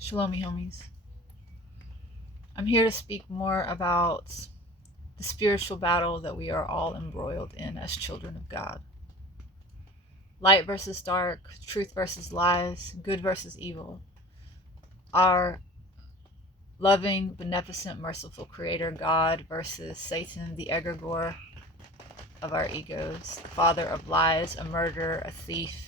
Shalom, homies. I'm here to speak more about the spiritual battle that we are all embroiled in as children of God. Light versus dark, truth versus lies, good versus evil. Our loving, beneficent, merciful creator God versus Satan, the egregore of our egos, the father of lies, a murderer, a thief,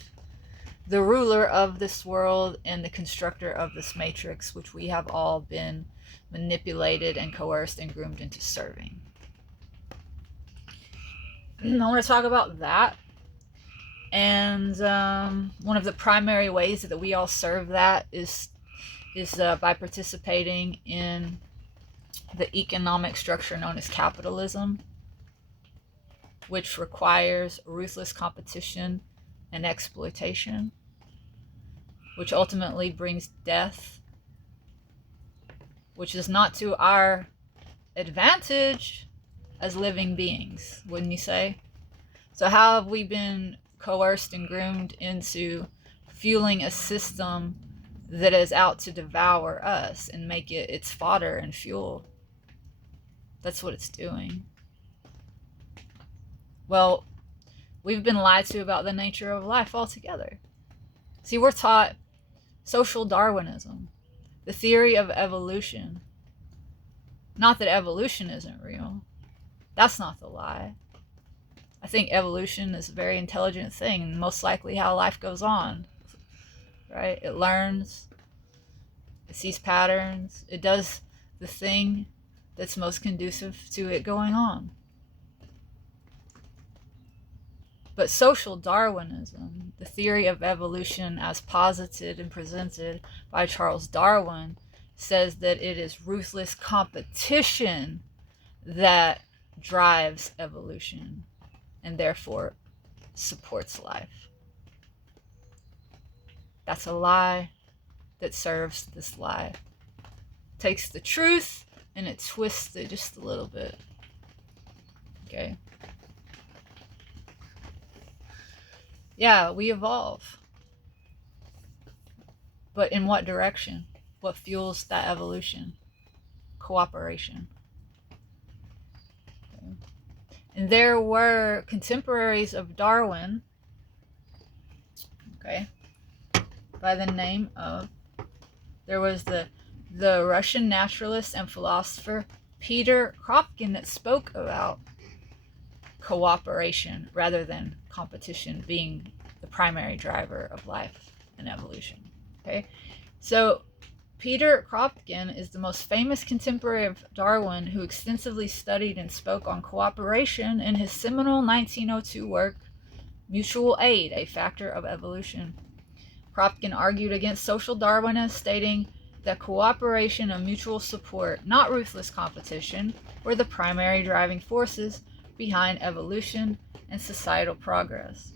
the ruler of this world and the constructor of this matrix, which we have all been manipulated and coerced and groomed into serving. I want to talk about that. And one of the primary ways that we all serve that is by participating in the economic structure known as capitalism, which requires ruthless competition and exploitation, which ultimately brings death, which is not to our advantage as living beings, wouldn't you say? So how have we been coerced and groomed into fueling a system that is out to devour us and make it its fodder and fuel? That's what it's doing. Well, we've been lied to about the nature of life altogether. See, we're taught social Darwinism, the theory of evolution. Not that evolution isn't real. That's not the lie. I think evolution is a very intelligent thing, most likely how life goes on, right? It learns, it sees patterns, it does the thing that's most conducive to it going on. But social Darwinism, the theory of evolution as posited and presented by Charles Darwin, says that it is ruthless competition that drives evolution and therefore supports life. That's a lie that serves this lie. Takes the truth and it twists it just a little bit. Okay? Yeah, we evolve. But in what direction? What fuels that evolution? Cooperation. Okay. And there were contemporaries of Darwin, okay, by the name of, there was the Russian naturalist and philosopher Peter Kropotkin that spoke about cooperation rather than competition being the primary driver of life and evolution. Okay, so Peter Kropotkin is the most famous contemporary of Darwin who extensively studied and spoke on cooperation in his seminal 1902 work, Mutual Aid, a Factor of Evolution. Kropotkin argued against social Darwinists, stating that cooperation and mutual support, not ruthless competition, were the primary driving forces behind evolution and societal progress.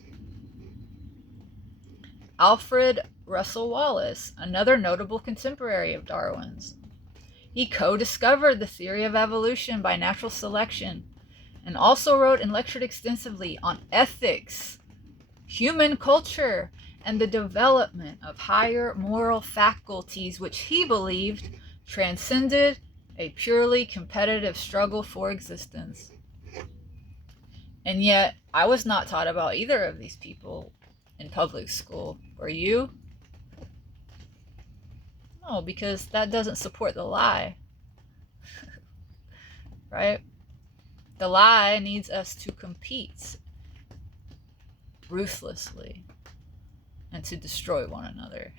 Alfred Russel Wallace, another notable contemporary of Darwin's. He co-discovered the theory of evolution by natural selection and also wrote and lectured extensively on ethics, human culture, and the development of higher moral faculties, which he believed transcended a purely competitive struggle for existence. And yet, I was not taught about either of these people in public school. Were you? No, because that doesn't support the lie. Right? The lie needs us to compete ruthlessly and to destroy one another.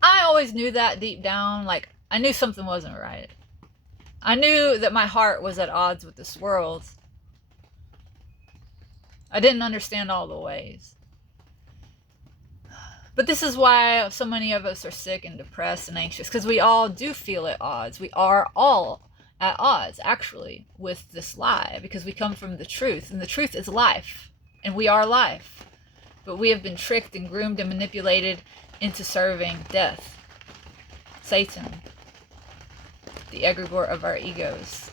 I always knew that deep down. Like, I knew something wasn't right. I knew that my heart was at odds with this world. I didn't understand all the ways. But this is why so many of us are sick and depressed and anxious, because we all do feel at odds. We are all at odds, actually, with this lie, because we come from the truth, and the truth is life, and we are life. But we have been tricked and groomed and manipulated into serving death, Satan, the egregore of our egos.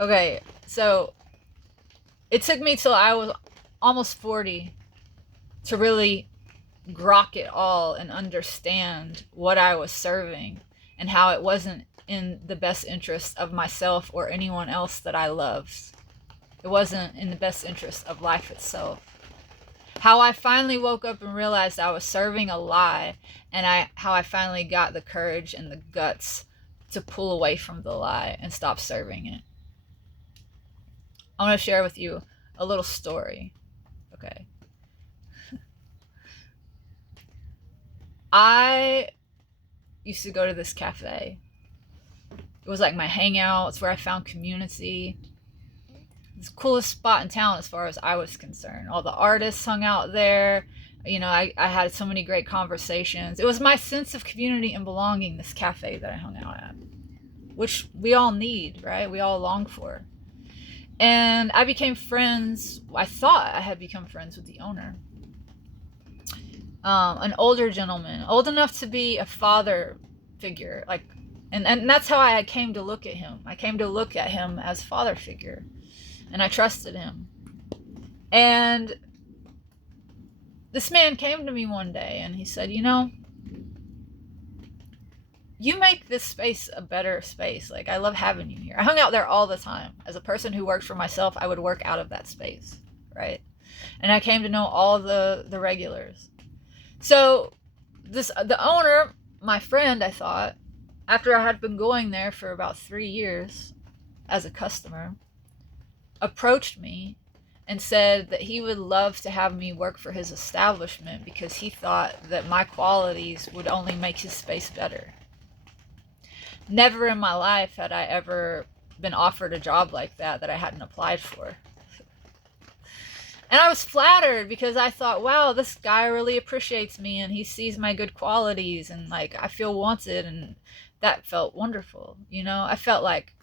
Okay, so it took me till I was almost 40 to really grok it all and understand what I was serving and how it wasn't in the best interest of myself or anyone else that I loved. It wasn't in the best interest of life itself. How I finally woke up and realized I was serving a lie, and how I finally got the courage and the guts to pull away from the lie and stop serving it. I want to share with you a little story. Okay. I used to go to this cafe. It was like my hangout. It's where I found community. It's the coolest spot in town as far as I was concerned. All the artists hung out there. You know, I had so many great conversations. It was my sense of community and belonging, this cafe that I hung out at, which we all need, right? We all long for. And I became friends. I thought I had become friends with the owner. An older gentleman, old enough to be a father figure, like, and that's how I came to look at him. I came to look at him as father figure, and I trusted him. And this man came to me one day and he said, you know, you make this space a better space. Like, I love having you here. I hung out there all the time. As a person who worked for myself, I would work out of that space, right? And I came to know all the regulars. So the owner, my friend, I thought, after I had been going there for about 3 years as a customer, approached me and said that he would love to have me work for his establishment because he thought that my qualities would only make his space better. Never in my life had I ever been offered a job like that I hadn't applied for. And I was flattered because I thought, wow, this guy really appreciates me and he sees my good qualities and like I feel wanted, and that felt wonderful. You know, it felt like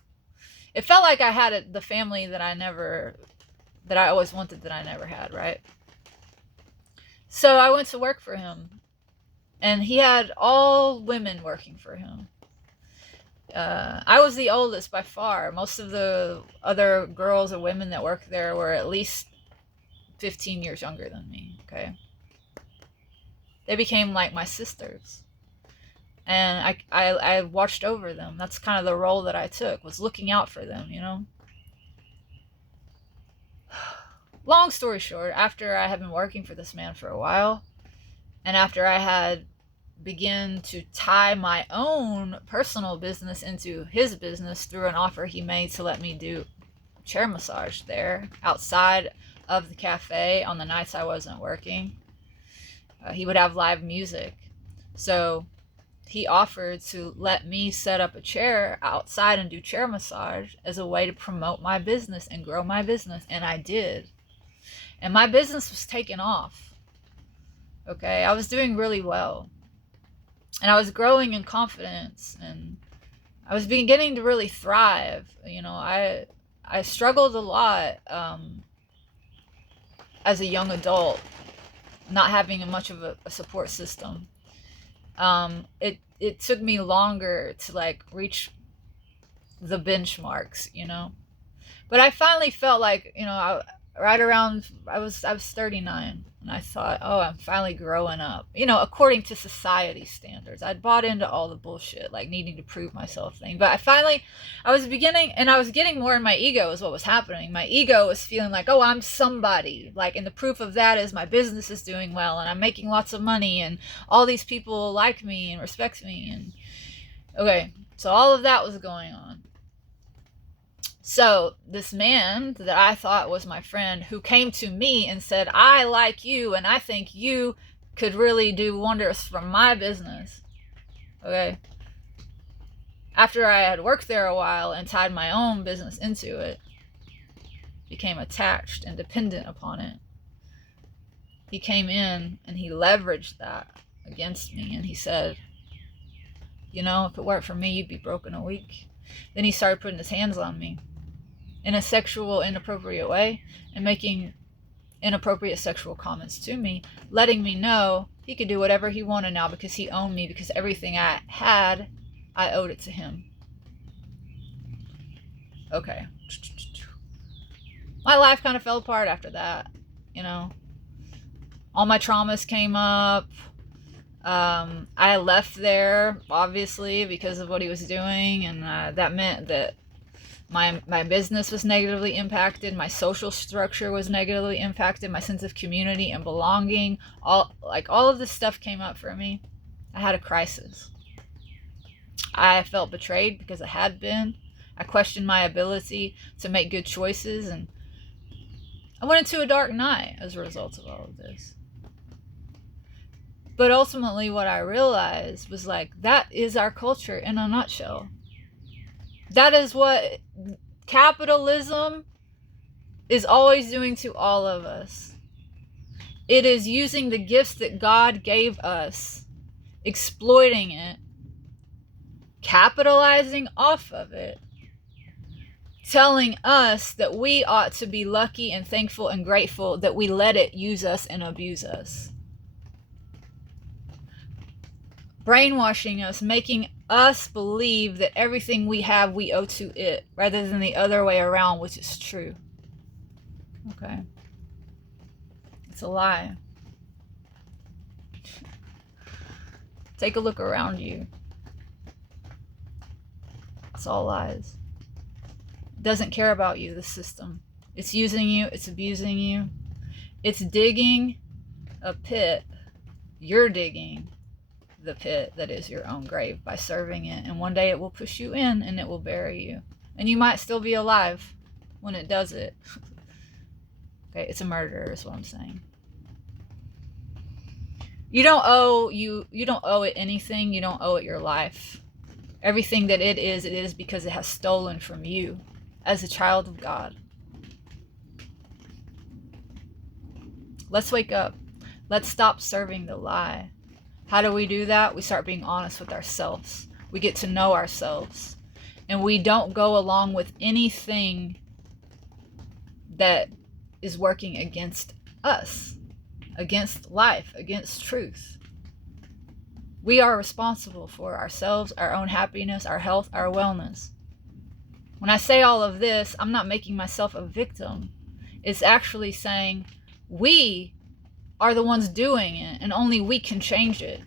I had the family that I always wanted that I never had, right? So I went to work for him, and he had all women working for him. I was the oldest by far. Most of the other girls or women that worked there were at least 15 years younger than me, okay? They became like my sisters. And I watched over them. That's kind of the role that I took, was looking out for them, you know? Long story short, after I had been working for this man for a while, and after I had begun to tie my own personal business into his business through an offer he made to let me do chair massage there outside of the cafe on the nights I wasn't working. He would have live music. So he offered to let me set up a chair outside and do chair massage as a way to promote my business and grow my business. And I did. And my business was taking off. Okay, I was doing really well. And I was growing in confidence, and I was beginning to really thrive. You know, I struggled a lot as a young adult, not having much of a support system. It took me longer to like reach the benchmarks, you know. But I finally felt like, you know, I was 39, and I thought, oh, I'm finally growing up, you know, according to society standards. I'd bought into all the bullshit, like needing to prove myself thing. But I was getting more in my ego is what was happening. My ego was feeling like, oh, I'm somebody, like, and the proof of that is my business is doing well and I'm making lots of money and all these people like me and respect me. And okay, so all of that was going on. So this man that I thought was my friend, who came to me and said, I like you and I think you could really do wonders for my business. Okay. After I had worked there a while and tied my own business into it, became attached and dependent upon it, he came in and he leveraged that against me, and he said, you know, if it weren't for me, you'd be broke in a week. Then he started putting his hands on me in a sexual, inappropriate way and making inappropriate sexual comments to me, letting me know he could do whatever he wanted now because he owned me, because everything I had, I owed it to him. Okay. My life kind of fell apart after that, you know. All my traumas came up. I left there, obviously, because of what he was doing, and that meant that my business was negatively impacted, my social structure was negatively impacted, my sense of community and belonging, all of this stuff came up for me. I had a crisis. I felt betrayed because I had been. I questioned my ability to make good choices, and I went into a dark night as a result of all of this. But ultimately, what I realized was like, that is our culture in a nutshell. That is what capitalism is always doing to all of us. It is using the gifts that God gave us, exploiting it, capitalizing off of it, telling us that we ought to be lucky and thankful and grateful that we let it use us and abuse us. Brainwashing us, making us believe that everything we have we owe to it, rather than the other way around, which is true. Okay. It's a lie. Take a look around you. It's all lies. It doesn't care about you, the system. It's using you, it's abusing you. It's digging a pit. You're digging the pit that is your own grave by serving it, and one day it will push you in and it will bury you, and you might still be alive when it does it. Okay, it's a murder is what I'm saying. You don't owe it anything. You don't owe it your life. Everything that it is because it has stolen from you as a child of God. Let's wake up. Let's stop serving the lie. How do we do that? We start being honest with ourselves. We get to know ourselves. And we don't go along with anything that is working against us, against life, against truth. We are responsible for ourselves, our own happiness, our health, our wellness. When I say all of this, I'm not making myself a victim. It's actually saying we are the ones doing it, and only we can change it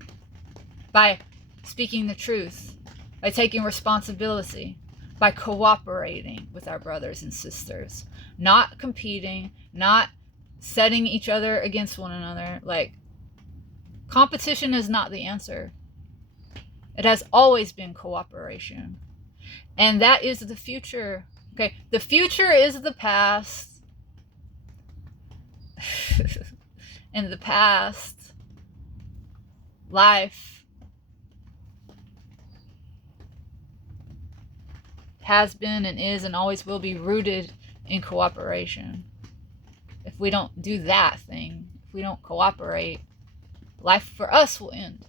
by speaking the truth, by taking responsibility, by cooperating with our brothers and sisters, not competing, not setting each other against one another. Like, competition is not the answer. It has always been cooperation. And that is the future. Okay, the future is the past. In the past, life has been and is and always will be rooted in cooperation. If we don't do that thing, if we don't cooperate, life for us will end.